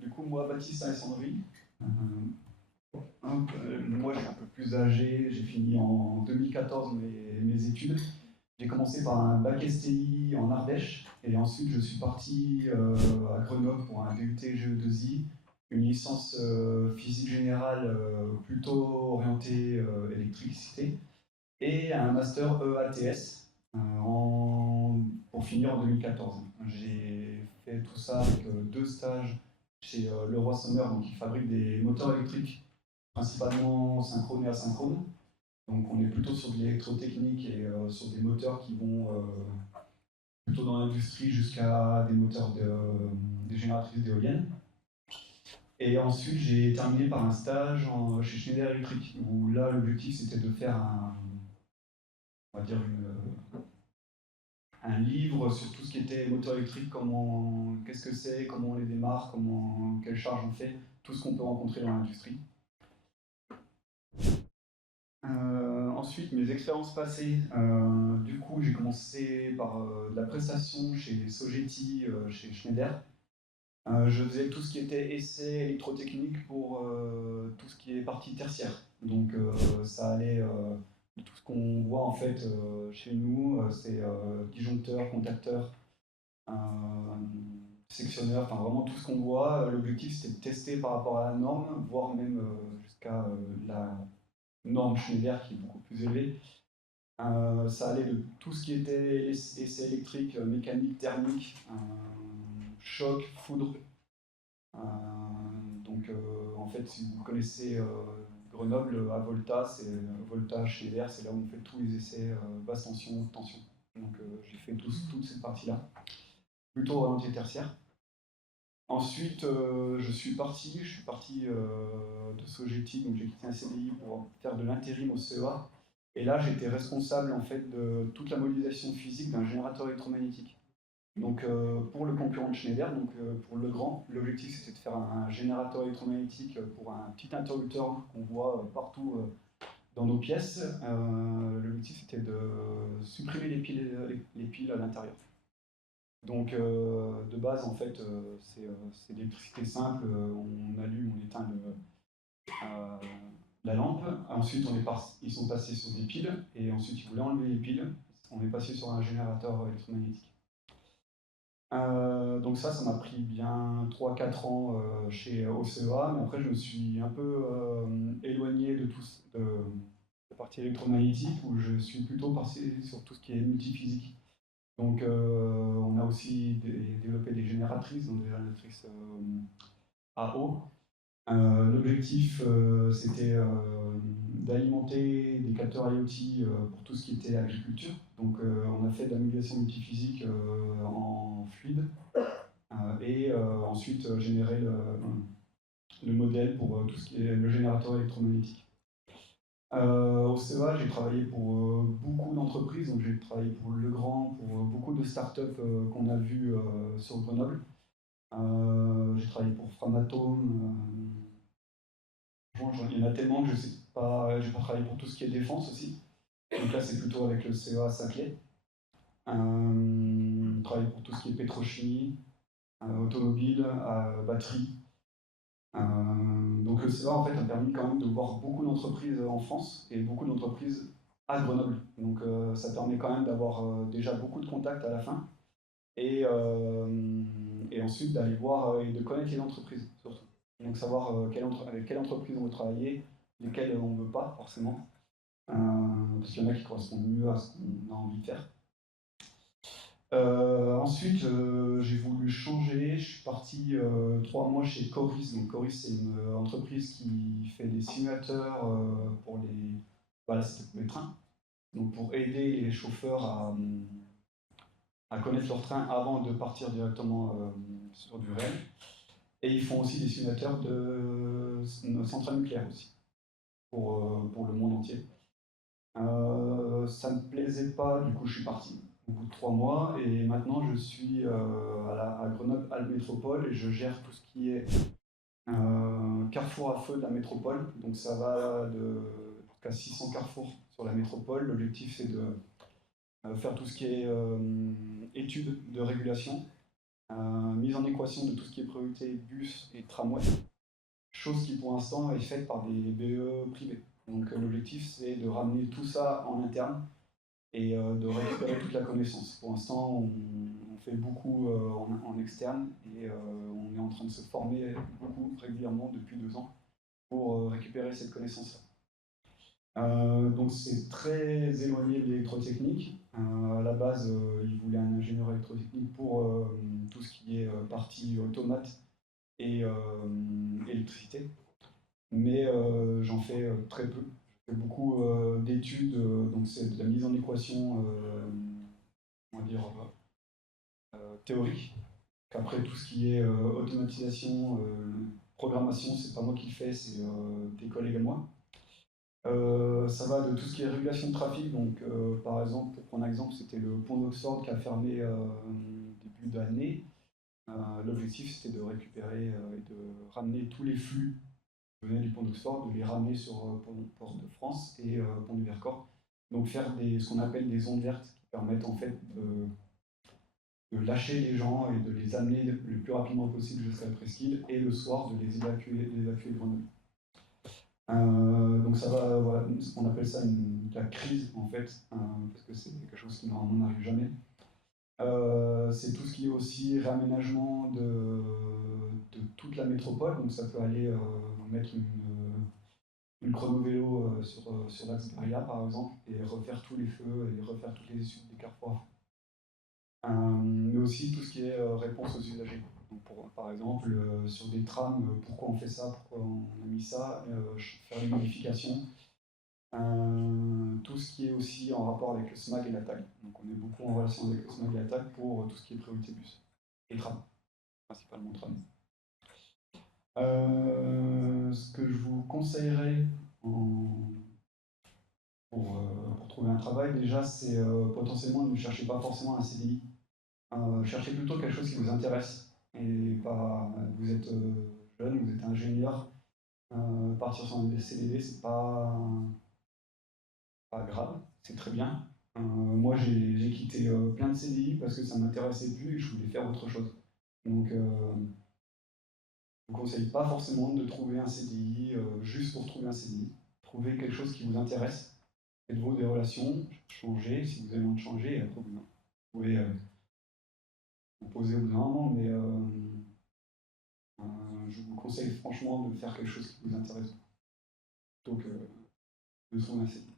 Du coup, moi, Baptiste Alessandri. Moi, je suis un peu plus âgé. J'ai fini en 2014 mes études. J'ai commencé par un bac STI en Ardèche. Et ensuite, je suis parti à Grenoble pour un DUT GE2I, une licence physique générale plutôt orientée électricité, et un master EATS pour finir en 2014. J'ai fait tout ça avec deux stages chez Leroy Sommer, donc qui fabrique des moteurs électriques principalement synchrones et asynchrones. Donc on est plutôt sur de l'électrotechnique et sur des moteurs qui vont plutôt dans l'industrie jusqu'à des moteurs des génératrices d'éoliennes. Et ensuite j'ai terminé par un stage chez Schneider Electric, où là l'objectif c'était de faire on va dire un livre sur tout ce qui était moteur électrique, qu'est-ce que c'est, comment on les démarre, quelle charge on fait, tout ce qu'on peut rencontrer dans l'industrie. Ensuite, mes expériences passées, du coup, j'ai commencé par de la prestation chez Sogeti, chez Schneider. Je faisais tout ce qui était essai électrotechnique pour tout ce qui est partie tertiaire. Donc ça allait tout ce qu'on voit en fait chez nous, c'est disjoncteurs, contacteurs, sectionneurs, enfin vraiment tout ce qu'on voit. L'objectif c'était de tester par rapport à la norme, voire même jusqu'à la norme Schneider qui est beaucoup plus élevée. Ça allait de tout ce qui était essai électrique, mécanique, thermique, choc, foudre. Donc en fait, si vous connaissez Grenoble, à Volta, c'est Volta Schneider, c'est là où on fait tous les essais basse tension, haute tension. Donc j'ai fait toute cette partie-là, plutôt orienté tertiaire. Ensuite, je suis parti de Sogeti, donc j'ai quitté un CDI pour faire de l'intérim au CEA. Et là, j'étais responsable en fait de toute la modélisation physique d'un générateur électromagnétique. Donc pour le concurrent de Schneider, donc pour Legrand, l'objectif c'était de faire un générateur électromagnétique pour un petit interrupteur qu'on voit partout dans nos pièces. L'objectif c'était de supprimer les piles à l'intérieur. Donc de base en fait c'est de l'électricité simple, on allume, on éteint la lampe, ensuite ils sont passés sur des piles, et ensuite ils voulaient enlever les piles, on est passé sur un générateur électromagnétique. Donc ça m'a pris bien 3-4 ans chez OCEA, mais après je me suis un peu éloigné de la partie électromagnétique, où je suis plutôt passé sur tout ce qui est multiphysique. Donc on a aussi développé des génératrices, donc des génératrices à eau. L'objectif c'était d'alimenter des capteurs IoT pour tout ce qui était agriculture. Donc on a fait de la modélisation multiphysique en fluide, et ensuite générer le modèle pour tout ce qui est le générateur électromagnétique. Au CEA, j'ai travaillé pour beaucoup d'entreprises, donc j'ai travaillé pour Legrand, pour beaucoup de startups qu'on a vues sur Grenoble. J'ai travaillé pour Framatome. Il y en a tellement que je sais pas, j'ai pas travaillé pour tout ce qui est défense aussi. Donc là, c'est plutôt avec le CEA Saclay. Travaillé pour tout ce qui est pétrochimie, automobile, batterie. Donc le CEA en fait a permis quand même de voir beaucoup d'entreprises en France et beaucoup d'entreprises à Grenoble. Donc ça permet quand même d'avoir déjà beaucoup de contacts à la fin, et ensuite d'aller voir et de connaître les entreprises surtout. Donc savoir avec quelle entreprise on veut travailler, lesquelles on ne veut pas forcément, parce qu'il y en a qui correspondent mieux à ce qu'on a envie de faire. Ensuite, j'ai voulu changer. Je suis parti 3 mois chez Coris. Donc Coris, c'est une entreprise qui fait des simulateurs pour voilà, c'était pour les trains. Donc pour aider les chauffeurs à connaître leur train avant de partir directement sur du réel. Et ils font aussi des simulateurs de centrales nucléaires aussi, pour le monde entier. Ça ne me plaisait pas, du coup je suis parti au bout de 3 mois, et maintenant je suis à Grenoble-Alpes Métropole, et je gère tout ce qui est carrefour à feu de la métropole. Donc ça va jusqu'à 600 carrefours sur la métropole. L'objectif c'est de faire tout ce qui est études de régulation, mise en équation de tout ce qui est priorité bus et tramway, chose qui pour l'instant est faite par des BE privés. Donc l'objectif c'est de ramener tout ça en interne et de récupérer toute la connaissance. Pour l'instant, on fait beaucoup en externe et on est en train de se former beaucoup régulièrement depuis 2 ans pour récupérer cette connaissance-là. Donc c'est très éloigné de l'électrotechnique. À la base, il voulait un ingénieur électrotechnique pour tout ce qui est partie automate et électricité. Mais j'en fais très peu. Je fais beaucoup d'études, donc c'est de la mise en équation, on va dire, théorique. Après, tout ce qui est automatisation, programmation, c'est pas moi qui le fais, c'est des collègues à moi. Ça va de tout ce qui est régulation de trafic. Donc, par exemple, pour prendre un exemple, c'était le pont d'Oxford qui a fermé début d'année. L'objectif, c'était de récupérer et de ramener tous les flux qui venaient du pont d'Oxford, de les ramener sur Port de France et pont du Vercors. Donc, faire ce qu'on appelle des ondes vertes qui permettent en fait de lâcher les gens et de les amener le plus rapidement possible jusqu'à la presqu'île et le soir de les évacuer de Grenoble. Donc ça va, voilà, on appelle ça la crise en fait, parce que c'est quelque chose qui normalement n'arrive jamais. C'est tout ce qui est aussi réaménagement de toute la métropole, donc ça peut aller mettre une chrono-vélo sur l'axe Garia par exemple, et refaire tous les feux et refaire toutes les issues des carrefours. Mais aussi tout ce qui est réponse aux usagers. Donc par exemple, sur des trams, pourquoi on fait ça, pourquoi on a mis ça, faire des modifications. Tout ce qui est aussi en rapport avec le SMAG et la TAG. Donc on est beaucoup en relation avec le SMAG et la TAG pour tout ce qui est priorité bus. Et tram, principalement tram. Ce que je vous conseillerais pour trouver un travail, déjà, c'est potentiellement ne cherchez pas forcément un CDI. Cherchez plutôt quelque chose qui vous intéresse. Et pas, vous êtes jeune, vous êtes ingénieur, partir sur un CDD, c'est pas grave, c'est très bien. Moi, j'ai quitté plein de CDI parce que ça ne m'intéressait plus et je voulais faire autre chose. Donc, je ne vous conseille pas forcément de trouver un CDI juste pour trouver un CDI. Trouvez quelque chose qui vous intéresse. Faites-vous des relations, changez si vous avez envie de changer. Et après, vous pouvez vous poser au bout d'un moment, mais je vous conseille franchement de faire quelque chose qui vous intéresse plutôt que de trouver un CDI.